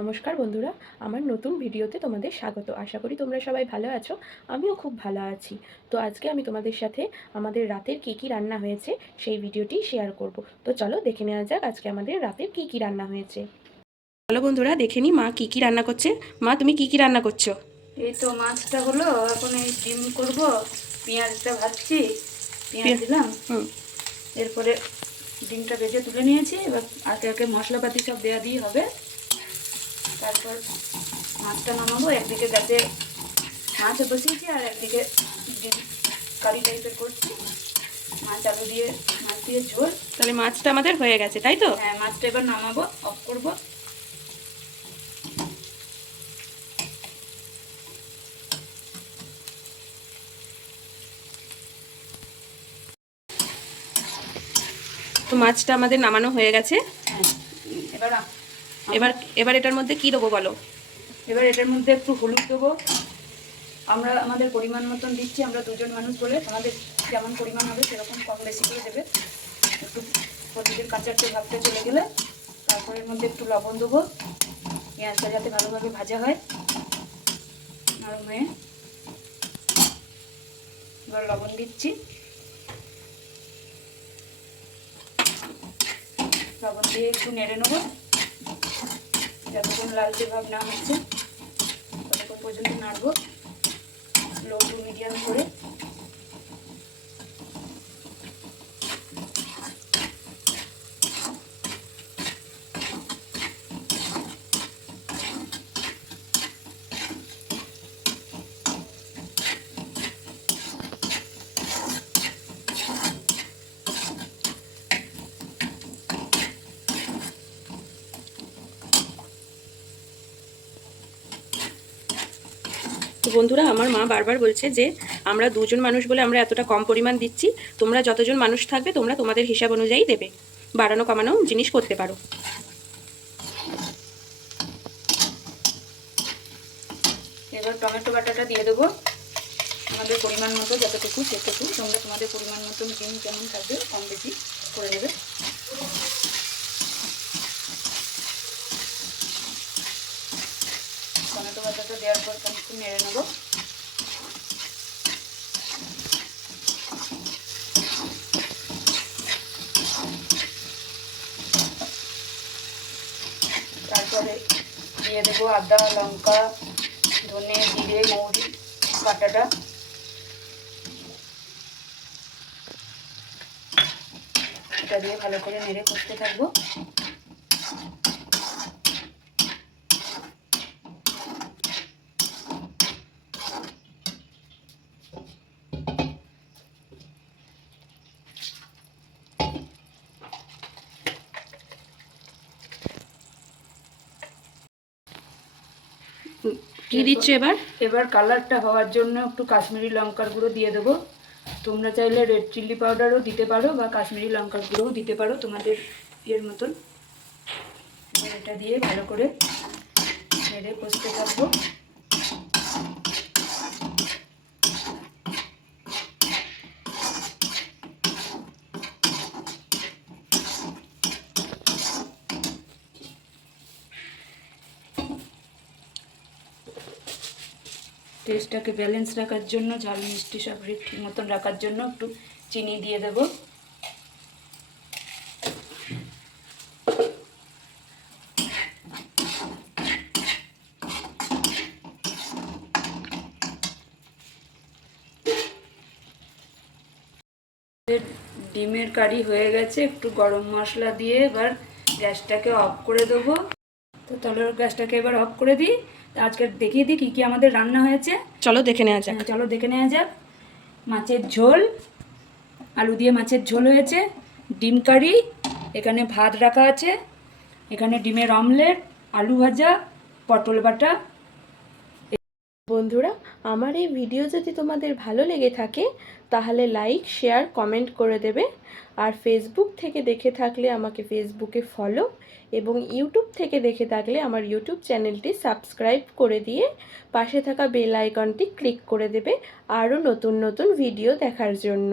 নমস্কার বন্ধুরা, আমার নতুন ভিডিওতে তোমাদের স্বাগত। আশা করি তোমরা সবাই ভালো আছো। আমিও খুব ভালো আছি। তো আজকে আমি তোমাদের সাথে আমাদের রাতের কী রান্না হয়েছে সেই ভিডিওটি শেয়ার করব। তো চলো দেখে নেওয়া যাক আজকে আমাদের রাতের কী রান্না হয়েছে। চলো বন্ধুরা দেখে নিই মা কী রান্না করছে। মা, তুমি কী রান্না করছো? এই তো মাছটা হলো, এখন এই ডিম করব, পেঁয়াজটা ভাজছি, পেঁয়াজ দিলাম, এরপরে ডিমটা ভেজে তুলে নিয়েছি। এবার আগে আগে মশলাপাতি সব দেওয়া দিয়ে হবে, তারপর মাছটা নামাবো। একদিকে গ্যাসে মাছও বসিয়েছি আর একদিকে ডিম কারি টাইপের করছি, মাছ আলু দিয়ে, মাছ দিয়ে ঝোল। তাহলে মাছটা আমাদের হয়ে গেছে, তাই তো? হ্যাঁ, মাছটা এবার নামাবো, অফ করবো। তো মাছটা আমাদের নামানো হয়ে গেছে। হ্যাঁ, এবার এবার এবার এটার মধ্যে কি দেবো বলো? এবার এটার মধ্যে একটু হলুদ দেবো। আমরা আমাদের পরিমাণ মতন দিচ্ছি, আমরা দুজন মানুষ বলে আমাদের যেমন পরিমাণ হবে সেরকম কম বেশি করে দেবে। একটু হলুদের কাঁচাটে ভাবতে চলে গেলে তারপর এর মধ্যে একটু লবণ দেবো, পেঁয়াজটা যাতে ভালোভাবে ভাজা হয় নরম হয়ে। এবার লবণ দিচ্ছি, লবণ দিয়ে একটু নেড়ে নেবো যতক্ষণ লালচে ভাব না হচ্ছে ততক্ষণ পর্যন্ত নাড়বো লো টু মিডিয়াম করে। তো বন্ধুরা, আমার মা বারবার বলছে যে আমরা দুজন মানুষ বলে আমরা এতটা কম পরিমাণ দিচ্ছি, তোমরা যতজন মানুষ থাকবে তোমরা তোমাদের হিসাব অনুযায়ী দেবে, বাড়ানো কমানো জিনিস করতে পারো। এবার টমেটো বাটাটা দিয়ে দেবো আমাদের পরিমাণ মতো, যতটুকু সেটুকু। তোমরা তোমাদের পরিমাণ মতন ডিম যেমন থাকবে কম বেশি করে নেবে। টমেটো বাটাটা দেওয়ার পর একটু নেড়ে নেবো। তারপরে দিয়ে দেবো আদা, লঙ্কা, ধনে, জিরে, মৌরি বাটাটা। এটা দিয়ে ভালো করে নেড়ে কষতে থাকবো। কি দিচ্ছ এবার? এবার কালারটা হওয়ার জন্য একটু কাশ্মীরি লঙ্কার গুঁড়ো দিয়ে দেবো। তোমরা চাইলে রেড চিলি পাউডারও দিতে পারো বা কাশ্মীরি লঙ্কার গুঁড়োও দিতে পারো, তোমাদের ইয়ের মতন। এটা দিয়ে ভালো করে নেড়ে কষতে থাকবো। টেস্টটাকে ব্যালেন্স রাখার জন্য, ঝাল মিষ্টি সব ঠিক মতন রাখার জন্য একটু চিনি দিয়ে দেব। ডিমের কারি হয়ে গেছে, একটু গরম মশলা দিয়ে এবার গ্যাসটাকে অফ করে দেবো। তো তাহলে গ্যাসটাকে এবার অফ করে দিই। আজকে দেখিয়ে দিই কী আমাদের রান্না হয়েছে। চলো দেখে নেওয়া যাক। চলো দেখে নেওয়া যাক। মাছের ঝোল, আলু দিয়ে মাছের ঝোল হয়েছে, ডিম কারি, এখানে ভাত রাখা আছে, এখানে ডিমের অমলেট, আলু ভাজা, পটল বাটা। বন্ধুরা, আমার এই ভিডিও যদি তোমাদের ভালো লেগে থাকে তাহলে লাইক, শেয়ার, কমেন্ট করে দেবে। আর ফেসবুক থেকে দেখে থাকলে আমাকে ফেসবুকে ফলো, এবং ইউটিউব থেকে দেখে থাকলে আমার ইউটিউব চ্যানেলটি সাবস্ক্রাইব করে দিয়ে পাশে থাকা বেল আইকনটি ক্লিক করে দেবে আরও নতুন নতুন ভিডিও দেখার জন্য।